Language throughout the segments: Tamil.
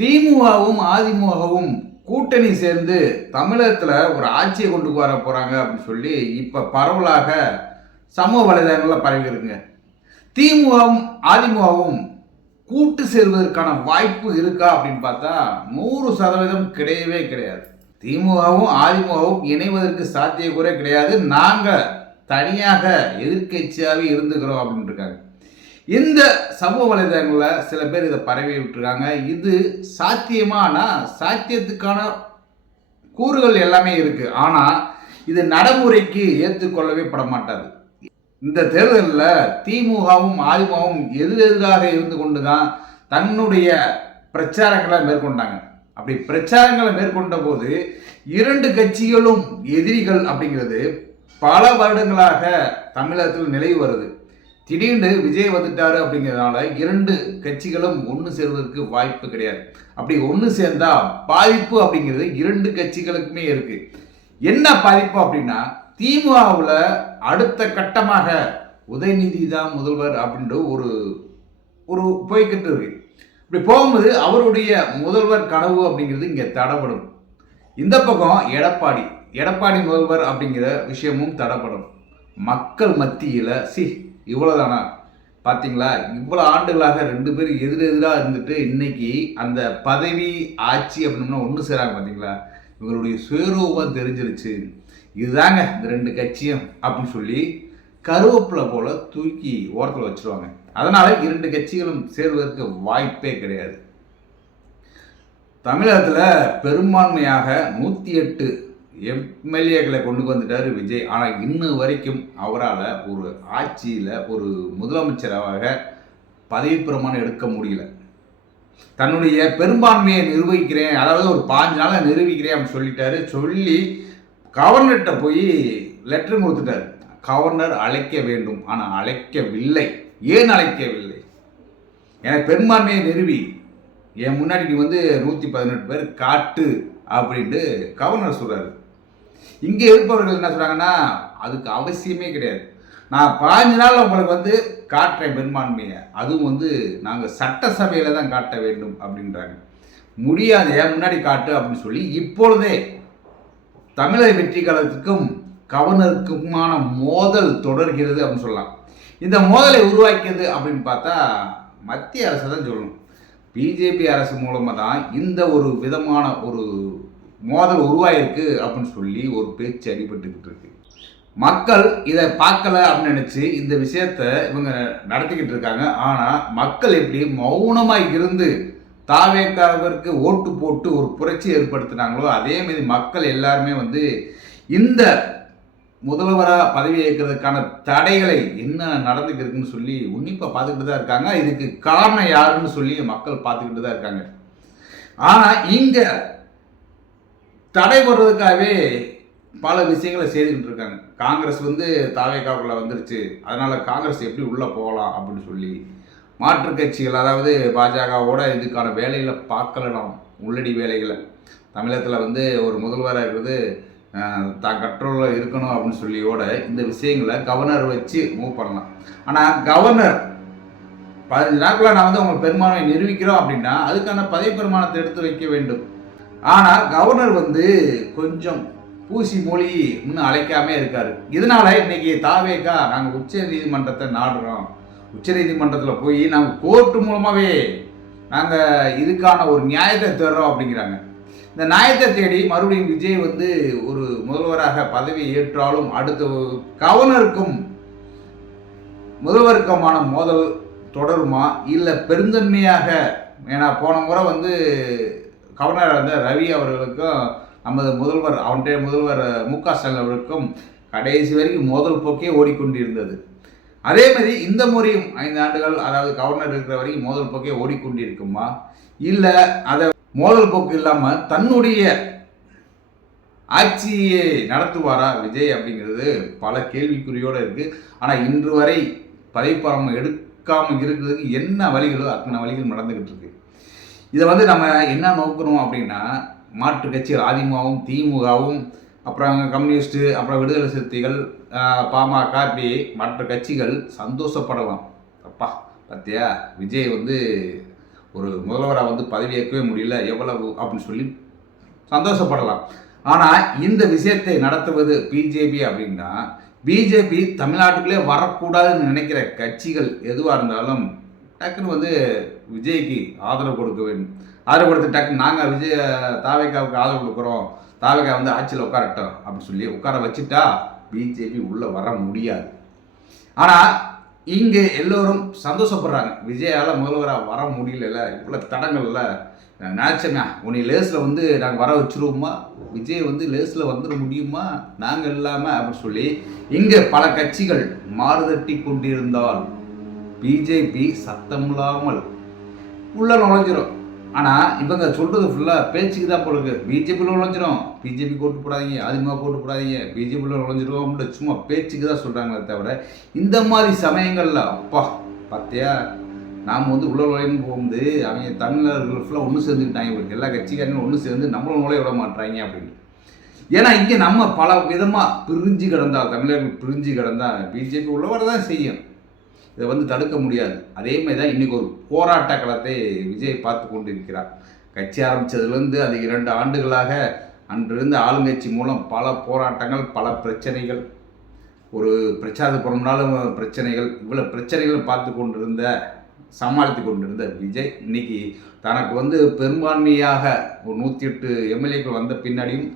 திமுகவும் அதிமுகவும் கூட்டணி சேர்ந்து தமிழகத்தில் ஒரு ஆட்சியை கொண்டு வர போறாங்க அப்படின்னு சொல்லி இப்ப பரவலாக சமூக வலைதளங்களில் பரவி இருக்குங்க. திமுகவும் அதிமுகவும் கூட்டு சேர்வதற்கான வாய்ப்பு இருக்கா அப்படின்னு பார்த்தா 100% கிடையவே கிடையாது. திமுகவும் அதிமுகவும் இணைவதற்கு சாத்தியக்கூறே கிடையாது. நாங்க தனியாக எதிர்கட்சியாகவே இருந்துக்கிறோம் அப்படின்னு இருக்காங்க. இந்த சமூக வலைதளங்களில் சில பேர் இதை பரவி விட்டுருக்காங்க. இது சாத்தியமானா சாத்தியத்துக்கான கூறுகள் எல்லாமே இருக்கு. ஆனால் இது நடைமுறைக்கு ஏற்றுக்கொள்ளவே பட மாட்டாது. இந்த தேர்தலில் திமுகவும் அதிமுகவும் எதிரெதிராக இருந்து கொண்டு தான் தன்னுடைய பிரச்சாரங்களை மேற்கொண்டாங்க. அப்படி பிரச்சாரங்களை மேற்கொண்ட போது இரண்டு கட்சிகளும் எதிரிகள் அப்படிங்கிறது பல வருடங்களாக தமிழகத்தில் நிலவி வருது. திடீர்னு விஜய் வந்துட்டாரு அப்படிங்கிறதுனால இரண்டு கட்சிகளும் ஒன்று சேர்வதற்கு வாய்ப்பு கிடையாது. அப்படி ஒன்று சேர்ந்தா பாதிப்பு அப்படிங்கிறது இரண்டு கட்சிகளுக்குமே இருக்கு. என்ன பாதிப்பு அப்படின்னா, திமுகவில் அடுத்த கட்டமாக உதயநிதி தான் முதல்வர் அப்படின்ற ஒரு போய்கிட்டு இருக்கு. இப்படி போகும்போது அவருடைய முதல்வர் கனவு அப்படிங்கிறது இங்கே தடைப்படும். இந்த பக்கம் எடப்பாடி முதல்வர் அப்படிங்கிற விஷயமும் தடைப்படும். மக்கள் மத்தியில் இவ்வளோதானா பார்த்தீங்களா, இவ்வளோ ஆண்டுகளாக ரெண்டு பேரும் எதிரெதிராக இருந்துட்டு இன்னைக்கு அந்த பதவி ஆட்சி அப்படின்னா ஒன்று சேராங்க. பார்த்தீங்களா, இவங்களுடைய சுயரூபம் தெரிஞ்சிருச்சு. இதுதாங்க இந்த ரெண்டு கட்சியும் அப்படின்னு சொல்லி கருவேப்பிலை போல தூக்கி ஓரத்தில் வச்சிருவாங்க. அதனால இரண்டு கட்சிகளும் சேர்வதற்கு வாய்ப்பே கிடையாது. தமிழகத்தில் பெரும்பான்மையாக 108 எம்எல்ஏக்களை கொண்டு வந்துட்டார் விஜய். ஆனால் இன்னும் வரைக்கும் அவரால் ஒரு ஆட்சியில் ஒரு முதலமைச்சராக பதவி பிரமாணம் எடுக்க முடியல. தன்னுடைய பெரும்பான்மையை நிரூபிக்கிறேன், அதாவது ஒரு 5 நாளை நிரூபிக்கிறேன் அப்படின்னு சொல்லிட்டாரு. சொல்லி கவர்னர்கிட்ட போய் லெட்டரும் கொடுத்துட்டார். கவர்னர் அழைக்க வேண்டும், ஆனால் அழைக்கவில்லை. ஏன் அழைக்கவில்லை? எனக்கு பெரும்பான்மையை நிரூபி, என் முன்னாடி நீ 118 பேர் காட்டு அப்படின்ட்டு கவர்னர் சொல்கிறாரு. இங்கே இருப்பவர்கள் என்ன சொல்கிறாங்கன்னா, அதுக்கு அவசியமே கிடையாது. நான் 5 நாள் உங்களுக்கு காட்டுறேன் பெரும்பான்மையை, அதுவும் நாங்கள் சட்டசபையில் தான் காட்ட வேண்டும் அப்படின்றாங்க. முடியாது, என் முன்னாடி காட்டு அப்படின்னு சொல்லி இப்பொழுதே தமிழக வெற்றி கழகத்துக்கும் கவர்னருக்குமான மோதல் தொடர்கிறது அப்படின்னு சொல்லலாம். இந்த மோதலை உருவாக்கியது அப்படின்னு பார்த்தா மத்திய அரசு தான் சொல்லணும். பிஜேபி அரசு மூலமாக தான் இந்த ஒரு விதமான ஒரு மோதல் உருவாயிருக்கு அப்படின்னு சொல்லி ஒரு பேச்சு அடிபட்டுக்கிட்டு இருக்கு. மக்கள் இதை பார்க்கல அப்படின்னு நினச்சி இந்த விஷயத்த இவங்க நடத்திக்கிட்டு இருக்காங்க. ஆனால் மக்கள் எப்படி மௌனமாக இருந்து தாவேக்காவிற்கு ஓட்டு போட்டு ஒரு புரட்சி ஏற்படுத்தினாங்களோ அதே மாதிரி மக்கள் எல்லாருமே இந்த முதல்வராக பதவி ஏற்கிறதுக்கான தடைகளை என்ன நடந்துக்கிறதுன்னு சொல்லி உன்னிப்பாக பார்த்துக்கிட்டு தான் இருக்காங்க. இதுக்கு காரணம் யாருன்னு சொல்லி மக்கள் பார்த்துக்கிட்டு தான் இருக்காங்க. ஆனால் இங்கே தடை போடுறதுக்காகவே பல விஷயங்களை செய்துக்கிட்டு இருக்காங்க. காங்கிரஸ் தாவேக்காவுக்குள்ள வந்துருச்சு, அதனால காங்கிரஸ் எப்படி உள்ளே போகலாம் அப்படின்னு சொல்லி மாற்று கட்சிகள், அதாவது பாஜகவோட இதுக்கான வேலைகளை பார்க்கலாம். உள்ளடி வேலைகளை தமிழகத்தில் ஒரு முதல்வராக இருக்கிறது தான் கண்ட்ரோலில் இருக்கணும் அப்படின்னு சொல்லியோட இந்த விஷயங்களை கவர்னர் வச்சு மூவ் பண்ணலாம். ஆனால் கவர்னர் 15 நாட்குள்ள நான் உங்களுக்கு பெரும்பான்மையை நிரூபிக்கிறோம் அப்படின்னா அதுக்கான பதவி பிரமாணத்தை எடுத்து வைக்க வேண்டும். ஆனால் கவர்னர் கொஞ்சம் பூசி மொழி இன்னும் அழைக்காமே இருக்காரு. இதனால இன்னைக்கு தாவேக்கா நாங்கள் உச்ச நீதிமன்றத்தை நாடுறோம், உச்ச நீதிமன்றத்தில் போய் நாங்கள் கோர்ட்டு மூலமாகவே நாங்கள் இதுக்கான ஒரு நியாயத்தை தேடுறோம் அப்படிங்கிறாங்க. இந்த நியாயத்தை தேடி மறுபடியும் விஜய் ஒரு முதல்வராக பதவி ஏற்றாலும் அடுத்த கவர்னருக்கும் முதல்வருக்குமான மோதல் தொடருமா, இல்லை பெருந்தன்மையாக, ஏன்னா போன முறை கவர்னர் ரவி அவர்களுக்கும் நமது முதல்வர் அவனுடைய முதல்வர் மு.க. ஸ்டாலின் அவர்களுக்கும் கடைசி வரைக்கும் மோதல் போக்கே ஓடிக்கொண்டிருந்தது. அதே மாதிரி இந்த முறையும் 5 ஆண்டுகள், அதாவது கவர்னர் இருக்கிற வரைக்கும் மோதல் போக்கே ஓடிக்கொண்டிருக்குமா, இல்லை அதை மோதல் போக்கு இல்லாமல் தன்னுடைய ஆட்சியை நடத்துவாரா விஜய் அப்படிங்கிறது பல கேள்விக்குறியோடு இருக்குது. ஆனால் இன்று வரை பதவிப்பிரமாணம் எடுக்காமல் இருக்கிறதுக்கு என்ன வழிகளோ அத்தனை வழிகள் நடந்துக்கிட்டு இருக்கு. இதை நம்ம என்ன நோக்கணும் அப்படின்னா, மாற்று கட்சிகள் அதிமுகவும் திமுகவும் அப்புறம் கம்யூனிஸ்ட்டு அப்புறம் விடுதலை சிறுத்தைகள் பாமக இப்படி மற்ற கட்சிகள் சந்தோஷப்படலாம். அப்பா பார்த்தியா, விஜய் ஒரு முதல்வராக வந்து பதவியேற்கவே முடியல எவ்வளவு அப்படின்னு சொல்லி சந்தோஷப்படலாம். ஆனால் இந்த விஷயத்தை நடத்துவது பிஜேபி அப்படின்னா, பிஜேபி தமிழ்நாட்டுக்குள்ளே வரக்கூடாதுன்னு நினைக்கிற கட்சிகள் எதுவாக இருந்தாலும் டக்குன்னு வந்து விஜய்க்கு ஆதரவு கொடுக்க வேண்டும். ஆதரவு கொடுத்து டக்குன்னு நாங்கள் தாவேக்காவுக்கு ஆதரவு கொடுக்குறோம், தாவேக்கா வந்து ஆட்சியில் உட்காரட்டும் அப்படின்னு சொல்லி உட்கார வச்சுட்டா பிஜேபி உள்ளே வர முடியாது. ஆனால் இங்கே எல்லோரும் சந்தோஷப்படுறாங்க, விஜயால் முதல்வராக வர முடியல, இவ்வளோ தடங்கள்ல நினச்சேங்க உன்னை லேஸில் வந்து நாங்கள் வர வச்சுருவோமா, விஜய் வந்து லேஸில் வந்துட முடியுமா நாங்கள் இல்லாமல் அப்படின்னு சொல்லி இங்கே பல கட்சிகள் மாறுதட்டி கொண்டிருந்தால் பிஜேபி சத்தமில்லாமல் உள்ள நுழைஞ்சிரும். ஆனால் இவங்க சொல்கிறது ஃபுல்லாக பேச்சுக்கு தான் போடுது. பிஜேபியில் நுழைஞ்சிரும், பிஜேபி கோட்டு போடாதீங்க, அதிகமாக கோட்டு போடாதீங்க, பிஜேபியில் நுழைஞ்சிரும் அப்படின்னு சும்மா பேச்சுக்கு தான் சொல்கிறாங்களே தவிர இந்த மாதிரி சமயங்களில் அப்பா பார்த்தியா நாம் வந்து உள்ள நுழைன்னு போகும்போது அவங்க தமிழர்கள் ஃபுல்லாக ஒன்று சேர்ந்துக்கிட்டாங்க, எல்லா கட்சிக்காரங்களும் ஒன்று சேர்ந்து நம்மளும் நுழைய விட மாட்டாங்க அப்படின்னு. ஏன்னா இங்கே நம்ம பல விதமாக பிரிஞ்சு கிடந்தால், தமிழர்கள் பிரிஞ்சு கிடந்தால் பிஜேபி உள்ளவரை தான் செய்யும், இதை வந்து தடுக்க முடியாது. அதே மாதிரி தான் இன்றைக்கி ஒரு போராட்ட களத்தை விஜய் பார்த்து கொண்டு இருக்கிறார். கட்சி ஆரம்பித்ததுலேருந்து அது 2 ஆண்டுகளாக அன்றிருந்து ஆளுங்கட்சி மூலம் பல போராட்டங்கள், பல பிரச்சனைகள், ஒரு பிரச்சாரத்துக்கு போனோம்னாலும் பிரச்சனைகள், இவ்வளோ பிரச்சனைகள் பார்த்து கொண்டிருந்த சமாளித்து கொண்டிருந்த விஜய் இன்னைக்கு தனக்கு வந்து பெரும்பான்மையாக ஒரு 108 எம்எல்ஏக்கள் வந்த பின்னாடியும்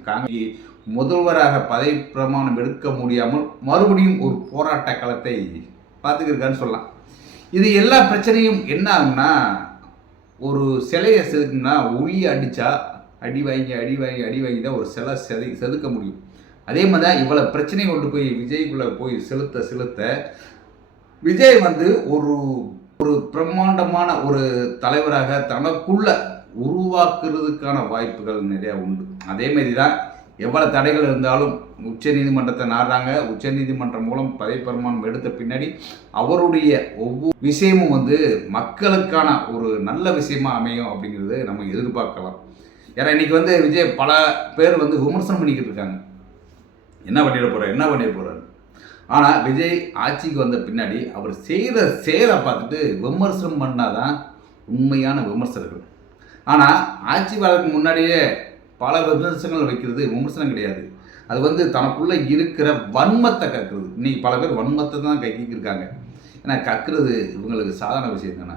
முதல்வராக பதவி பிரமாணம் எடுக்க முடியாமல் மறுபடியும் ஒரு போராட்ட களத்தை பார்த்துக்கிருக்கான்னு சொல்லலாம். இது எல்லா பிரச்சனையும் என்ன ஆகுன்னா, ஒரு சிலையை செதுக்குன்னா உளியை அடித்தா அடி வாங்கி தான் ஒரு சிலை செதுக்க முடியும். அதே மாதிரி தான் இவ்வளோ பிரச்சனையை கொண்டு போய் விஜய்க்குள்ளே போய் செலுத்த விஜய் வந்து ஒரு பிரம்மாண்டமான ஒரு தலைவராக தனக்குள்ள உருவாக்குறதுக்கான வாய்ப்புகள் நிறையா உண்டு. அதேமாரி தான் எவ்வளோ தடைகள் இருந்தாலும் உச்ச நீதிமன்றத்தை நாடுறாங்க. உச்ச நீதிமன்றம் மூலம் பதவி பிரமாணம் எடுத்த பின்னாடி அவருடைய ஒவ்வொரு விஷயமும் வந்து மக்களுக்கான ஒரு நல்ல விஷயமா அமையும் அப்படிங்கிறது நம்ம எதிர்பார்க்கலாம். ஏன்னா இன்றைக்கி வந்து விஜய் பல பேர் வந்து விமர்சனம் பண்ணிக்கிட்டு இருக்காங்க, என்ன பண்ணிட போகிறாரு. ஆனால் விஜய் ஆட்சிக்கு வந்த பின்னாடி அவர் செய்கிற செயலை பார்த்துட்டு விமர்சனம் பண்ணாதான் உண்மையான விமர்சகர்கள். ஆனால் ஆட்சி வரதுக்கு முன்னாடியே பல விமர்சனங்கள் வைக்கிறது விமர்சனம் கிடையாது, அது வந்து தனக்குள்ளே இருக்கிற வன்மத்தை கக்குறது. இன்றைக்கி பல பேர் வன்மத்தை தான் கக்கிக்கிருக்காங்க. ஏன்னா கக்குறது இவங்களுக்கு சாதாரண விஷயம் தானே.